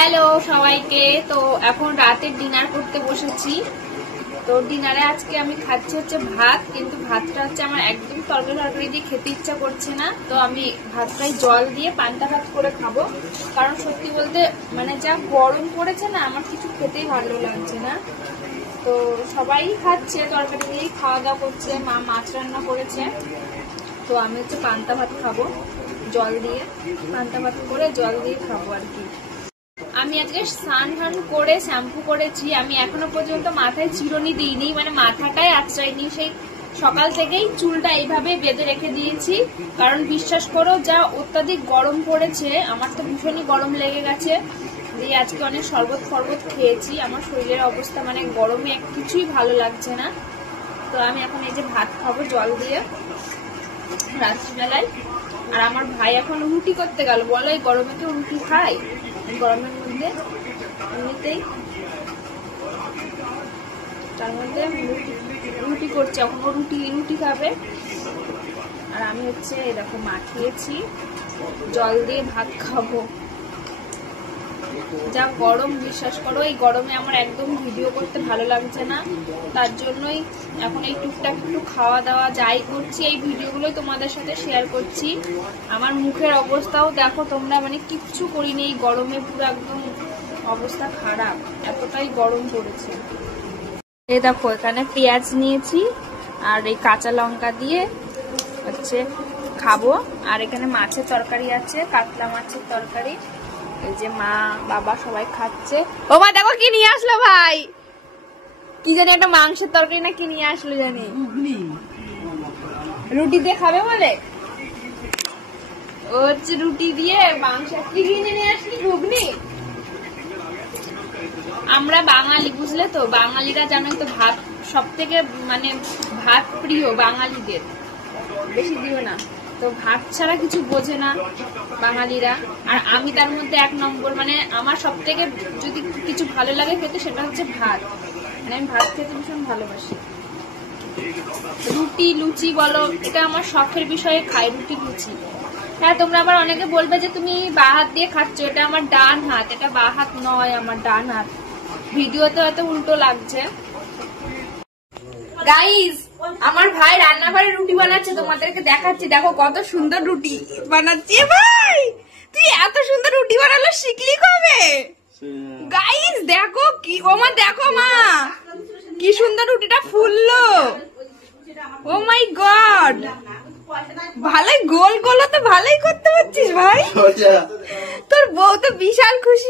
Hello সবাইকে। তো এখন রাতের ডিনার করতে বসেছি। তো ডিনারে আজকে আমি খাচ্ছি হচ্ছে ভাত, কিন্তু ভাতটা হচ্ছে আমার একদম তরকারি দিয়ে খেতে ইচ্ছা করছে না। তো আমি ভাতটাই জল দিয়ে পান্তা ভাত করে খাবো, কারণ সত্যি বলতে মানে যা গরম পড়েছে না, আমার কিছু খেতেই ভালো লাগছে না। তো সবাই খাচ্ছে, তরকারি দিয়েই খাওয়া দাওয়া করছে, মা মাছ রান্না করেছে। তো আমি হচ্ছে পান্তা ভাত খাবো জল দিয়ে, পান্তা ভাত করে জল দিয়ে খাবো আর কি। আমি আজকে স্নান টান করে শ্যাম্পু করেছি। আমি এখনো পর্যন্ত মাথায় চিরুনি দিইনি, মানে মাথাটাই আশ্রয়নি। সেই সকাল থেকেই চুলটা এইভাবে বেঁধে রেখে দিয়েছি, কারণ বিশ্বাস করো যা অত্যাধিক গরম পড়েছে, আমার তো ভীষণই গরম লেগে গেছে। দিয়ে আজকে অনেক শরবত খেয়েছি। আমার শরীরের অবস্থা মানে গরমে কিছুই ভালো লাগছে না। তো আমি এখন এই যে ভাত খাবো জল দিয়ে রাত্রিবেলায়। আর আমার ভাই এখন রুটি করতে গেল। বলো এই গরমে কেউ রুটি খায়? গরমের মধ্যে এমনিতেই তার মধ্যে রুটি করছে, এখন ও রুটি খাবে। আর আমি হচ্ছে দেখো মাখিয়েছি, জল দিয়ে ভাত খাবো। যা গরম, বিশ্বাস করো এই গরমে আমার একদম ভিডিও করতে ভালো লাগছে না। তার জন্যই এখন এই টুকটাক একটু খাওয়া দাওয়া যাই করছি, এই ভিডিওগুলোই তোমাদের সাথে শেয়ার করছি। আমার মুখের অবস্থাও দেখো তোমরা, মানে কিচ্ছু করিনি এই গরমে, পুরো একদম অবস্থা খারাপ, এতটাই গরম পড়েছে। এই দেখো এখানে পেঁয়াজ নিয়েছি আর এই কাঁচা লঙ্কা দিয়ে হচ্ছে খাবো। আর এখানে মাছের তরকারি আছে, কাতলা মাছের তরকারি। এই যে মা বাবা সবাই খাচ্ছে। ও মা দেখো কি নিয়ে আসলো ভাই, কি জানি একটা মাংসের তরকারি না কি নিয়ে আসলো জানি, রুটি দিয়ে খাবে বলে। ও হচ্ছে রুটি দিয়ে মাংস কি কিনে নিয়ে আসলি, ঘুগনি। আমরা বাঙালি বুঝলে তো, বাঙালিরা জানোই তো ভাত সব থেকে মানে ভাত প্রিয় বাঙালিদের, বেশি দিও না। তো ভাত ছাড়া কিছু বোঝে না বাঙালিরা, আর আমি তার মধ্যে এক নম্বর। মানে আমার সব থেকে যদি কিছু ভালো লাগে খেতে সেটা হচ্ছে ভাত, মানে আমি ভাত খেতে ভীষণ ভালোবাসি। রুটি লুচি বলো, এটা আমার শখের বিষয়ে খাই, রুটি লুচি। হ্যাঁ তোমরা আবার অনেকে বলবে যে তুমি বাঁ হাত দিয়ে খাচ্ছ, এটা আমার ডান হাত, এটা বাঁ হাত নয়, আমার ডান হাত। ভিডিওতে হয়তো উল্টো লাগছে। গাইস আমার ভাই রান্নাঘরে রুটি বানাচ্ছে, তোমাদেরকে দেখাচ্ছি। দেখো কত সুন্দর রুটি বানাচ্ছে। ভাই তুই এত সুন্দর রুটি বানালো শিখলি কবে? গাইস দেখো কি, ও মা দেখো মা কি সুন্দর রুটিটা ফুললো। ও মাই গড, ভালোই গোল গোল তো ভালোই করতে পারছিস ভাই। তোর বউ তো বিশাল খুশি।